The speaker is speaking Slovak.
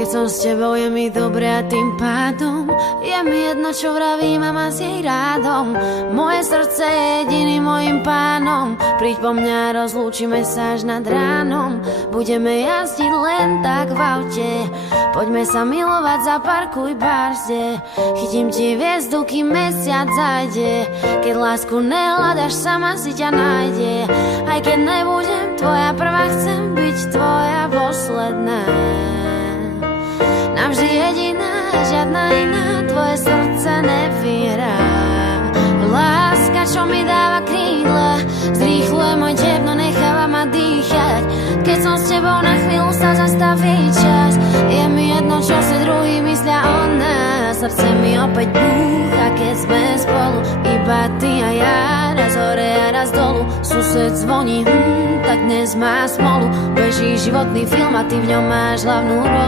Keď som s tebou, je mi dobre a tým pádom je mi jedno, čo vraví mama s jej rádom. Moje srdce je jediným mojim pánom. Príď po mňa, rozlúčime sa až nad ránom. Budeme jazdiť len tak v aute. Poďme sa milovať, zaparkuj barzde. Chytím ti hviezdu, kým mesiac zajde. Keď lásku nehľadaš, sama si ťa nájde. Aj keď nebudem tvoja prvá, chcem byť tvoja posledná. Navždy jediná, žiadna iná, tvoje srdce nevyhrá. Láska, čo mi dáva krídla, zrýchluje môj tep, no necháva ma dýchať. Keď som s tebou, na chvíľu sa zastaví čas. Je mi jedno, čo si druhý myslia o nás. Srdce mi opäť búcha, keď sme spolu, iba ty a ja, raz hore a raz dolu. Sused zvoní, tak dnes má smolu. Beží životný film a ty v ňom máš hlavnú rolu.